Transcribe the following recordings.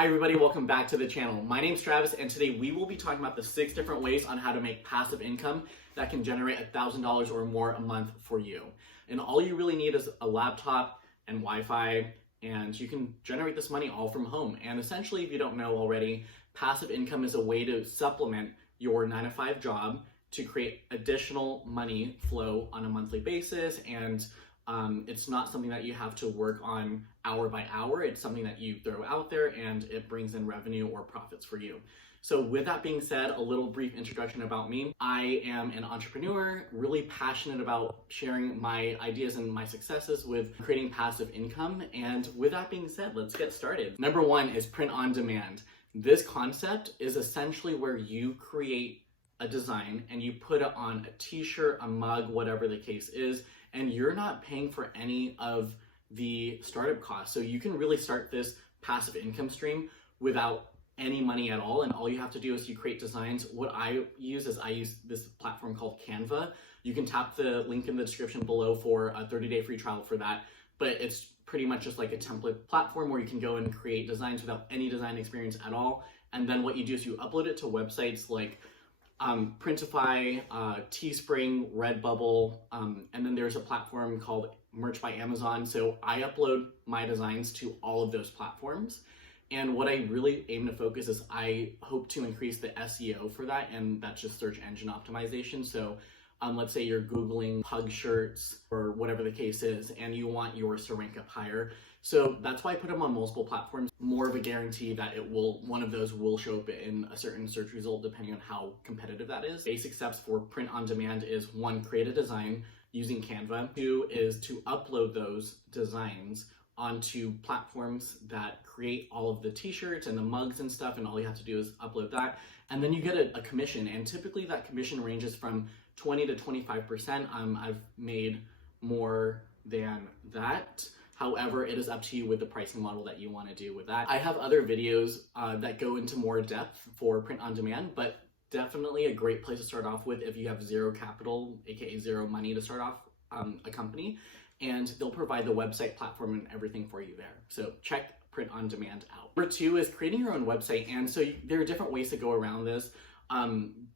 Hi everybody, welcome back to the channel. My name's Travis and today we will be talking about the 6 different ways on how to make passive income that can generate $1,000 or more a month for you. And all you really need is a laptop and Wi-Fi, and you can generate this money all from home. And essentially, if you don't know already, passive income is a way to supplement your 9-to-5 job to create additional money flow on a monthly basis. And it's not something that you have to work on hour by hour. It's something that you throw out there and it brings in revenue or profits for you. So with that being said, a little brief introduction about me. I am an entrepreneur, really passionate about sharing my ideas and my successes with creating passive income. And with that being said, let's get started. Number 1 is print on demand. This concept is essentially where you create a design and you put it on a t-shirt, a mug, whatever the case is, and you're not paying for any of the startup costs. So you can really start this passive income stream without any money at all. And all you have to do is you create designs. What I use is I use this platform called Canva. You can tap the link in the description below for a 30-day free trial for that. But it's pretty much just like a template platform where you can go and create designs without any design experience at all. And then what you do is you upload it to websites like Printify, Teespring, Redbubble, and then there's a platform called Merch by Amazon. So I upload my designs to all of those platforms. And what I really aim to focus is I hope to increase the SEO for that, and that's just search engine optimization. So let's say you're Googling pug shirts or whatever the case is, and you want yours to rank up higher. So that's why I put them on multiple platforms. More of a guarantee that one of those will show up in a certain search result depending on how competitive that is. Basic steps for print on demand is 1, create a design using Canva. 2 is to upload those designs onto platforms that create all of the t-shirts and the mugs and stuff, and all you have to do is upload that. And then you get a commission, and typically that commission ranges from 20 to 25%. I've made more than that. However, it is up to you with the pricing model that you want to do with that. I have other videos that go into more depth for print on demand, but definitely a great place to start off with if you have zero capital, aka zero money to start off a company, and they'll provide the website, platform, and everything for you there. So check print on demand out. Number 2 is creating your own website, and so there are different ways to go around this,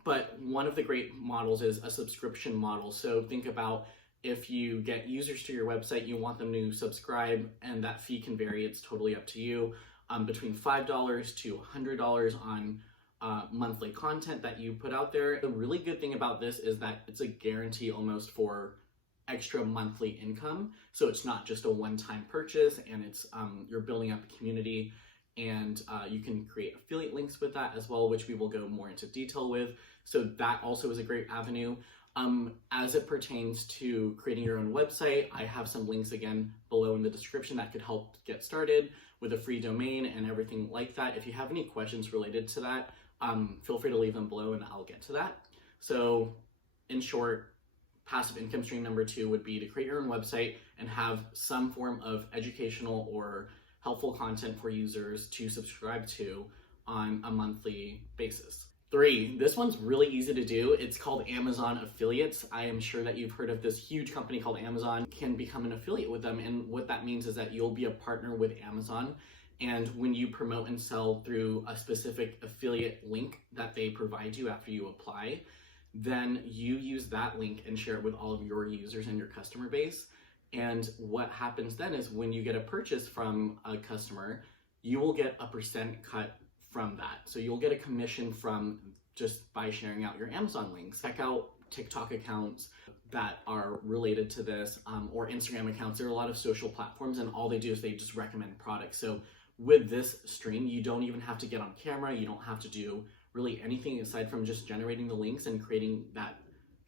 but one of the great models is a subscription model. So think about if you get users to your website, you want them to subscribe, and that fee can vary. It's totally up to you, between $5 to $100 on monthly content that you put out there. The really good thing about this is that it's a guarantee almost for extra monthly income. So it's not just a one-time purchase, and it's you're building up a community, and you can create affiliate links with that as well, which we will go more into detail with. So that also is a great avenue. As it pertains to creating your own website, I have some links again below in the description that could help get started with a free domain and everything like that. If you have any questions related to that, feel free to leave them below and I'll get to that. So in short, passive income stream number 2 would be to create your own website and have some form of educational or helpful content for users to subscribe to on a monthly basis. 3, this one's really easy to do. It's called Amazon affiliates. I am sure that you've heard of this huge company called Amazon. You can become an affiliate with them, and what that means is that you'll be a partner with Amazon, and when you promote and sell through a specific affiliate link that they provide you after you apply, then you use that link and share it with all of your users and your customer base. And what happens then is when you get a purchase from a customer, you will get a % cut from that. So you'll get a commission from just by sharing out your Amazon links. Check out TikTok accounts that are related to this, or Instagram accounts. There are a lot of social platforms, and all they do is they just recommend products. So with this stream, you don't even have to get on camera. You don't have to do really anything aside from just generating the links and creating that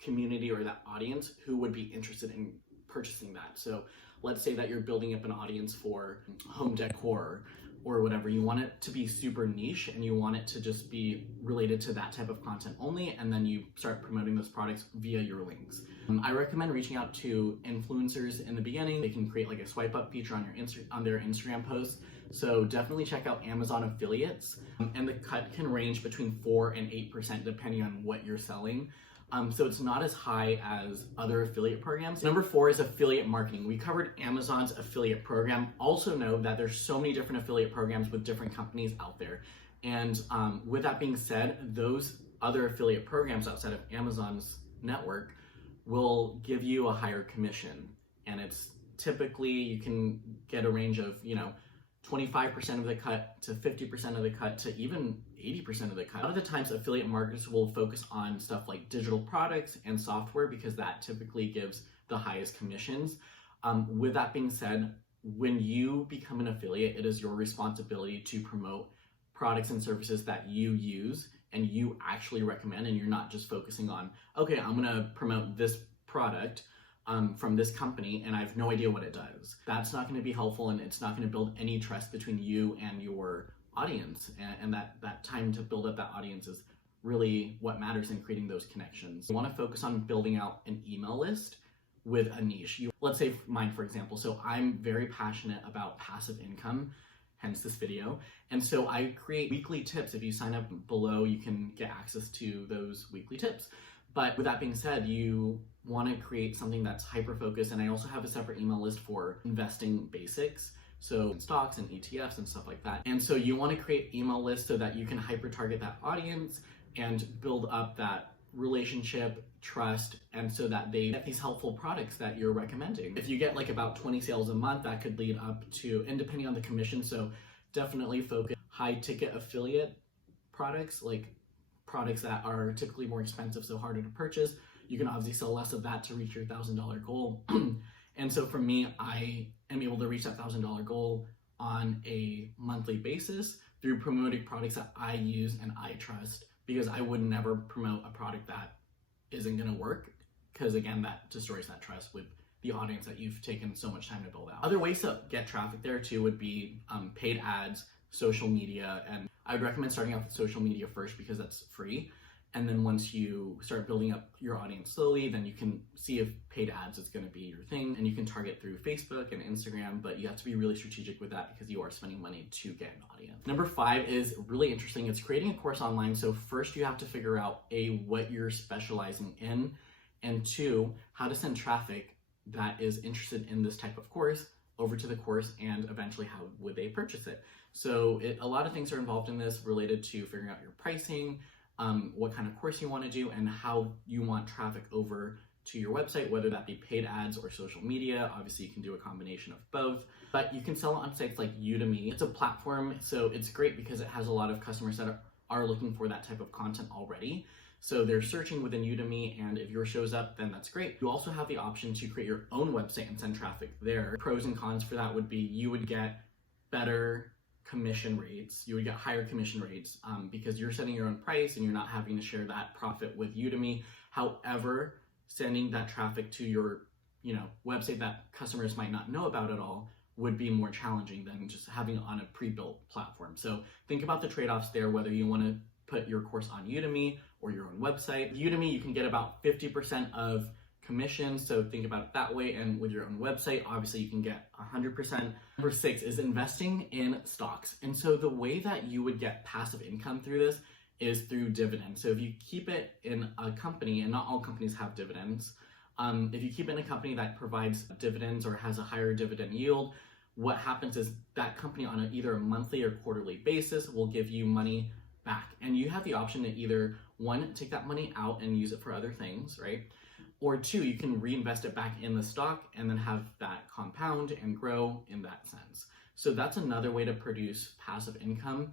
community or that audience who would be interested in purchasing that. So let's say that you're building up an audience for home decor or whatever. You want it to be super niche and you want it to just be related to that type of content only, and then you start promoting those products via your links. I recommend reaching out to influencers in the beginning. They can create like a swipe up feature on their Instagram posts. So definitely check out Amazon affiliates, and the cut can range between 4 and 8% depending on what you're selling. So it's not as high as other affiliate programs. Number 4 is affiliate marketing. We covered Amazon's affiliate program. Also know that there's so many different affiliate programs with different companies out there. And with that being said, those other affiliate programs outside of Amazon's network will give you a higher commission. And it's typically, you can get a range of, 25% of the cut to 50% of the cut to even 80% of the cut. A lot of the times affiliate marketers will focus on stuff like digital products and software because that typically gives the highest commissions. With that being said, when you become an affiliate, it is your responsibility to promote products and services that you use and you actually recommend, and you're not just focusing on, okay, I'm gonna promote this product from this company and I have no idea what it does. That's not going to be helpful, and it's not going to build any trust between you and your audience. And that time to build up that audience is really what matters in creating those connections. You want to focus on building out an email list with a niche. Let's say mine, for example. So I'm very passionate about passive income, hence this video. And so I create weekly tips. If you sign up below, you can get access to those weekly tips. But with that being said, you want to create something that's hyper-focused. And I also have a separate email list for investing basics, so stocks and ETFs and stuff like that. And so you want to create email lists so that you can hyper-target that audience and build up that relationship, trust, and so that they get these helpful products that you're recommending. If you get like about 20 sales a month, that could lead up to, and depending on the commission, so definitely focus high-ticket affiliate products, like products that are typically more expensive, so harder to purchase. You can obviously sell less of that to reach your $1,000 goal. And so for me, I am able to reach that $1,000 goal on a monthly basis through promoting products that I use and I trust, because I would never promote a product that isn't going to work, because again, that destroys that trust with the audience that you've taken so much time to build out. Other ways to get traffic there too would be paid ads, social media, and I would recommend starting off with social media first because that's free. And then once you start building up your audience slowly, then you can see if paid ads is going to be your thing, and you can target through Facebook and Instagram, but you have to be really strategic with that because you are spending money to get an audience. Number 5 is really interesting. It's creating a course online. So first you have to figure out what you're specializing in, and 2, how to send traffic that is interested in this type of course over to the course, and eventually how would they purchase it. So a lot of things are involved in this related to figuring out your pricing, what kind of course you want to do, and how you want traffic over to your website, whether that be paid ads or social media. Obviously, you can do a combination of both, but you can sell it on sites like Udemy. It's a platform, so it's great because it has a lot of customers that are looking for that type of content already. So they're searching within Udemy, and if yours shows up, then that's great. You also have the option to create your own website and send traffic there. Pros and cons for that would be you would get better commission rates, you would get higher commission rates because you're setting your own price and you're not having to share that profit with Udemy. However, sending that traffic to your website that customers might not know about at all would be more challenging than just having it on a pre-built platform. So think about the trade-offs there, whether you want to put your course on Udemy or your own website. Udemy, you can get about 50% of commission, so think about it that way, and with your own website, obviously you can get 100%. Number 6 is investing in stocks. And so the way that you would get passive income through this is through dividends. So if you keep it in a company, and not all companies have dividends, if you keep it in a company that provides dividends or has a higher dividend yield, what happens is that company on either a monthly or quarterly basis will give you money back. And you have the option to either, 1, take that money out and use it for other things, right? Or 2, you can reinvest it back in the stock and then have that compound and grow in that sense. So that's another way to produce passive income,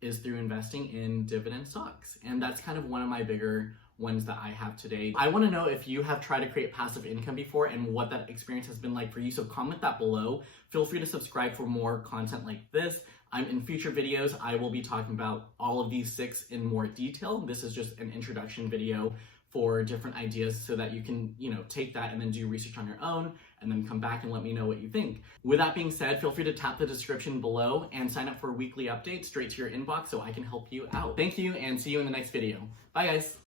is through investing in dividend stocks. And that's kind of one of my bigger ones that I have today. I want to know if you have tried to create passive income before and what that experience has been like for you. So comment that below. Feel free to subscribe for more content like this. In future videos, I will be talking about all of these 6 in more detail. This is just an introduction video for different ideas so that you can, take that and then do research on your own and then come back and let me know what you think. With that being said, feel free to tap the description below and sign up for weekly updates straight to your inbox so I can help you out. Thank you, and see you in the next video. Bye guys.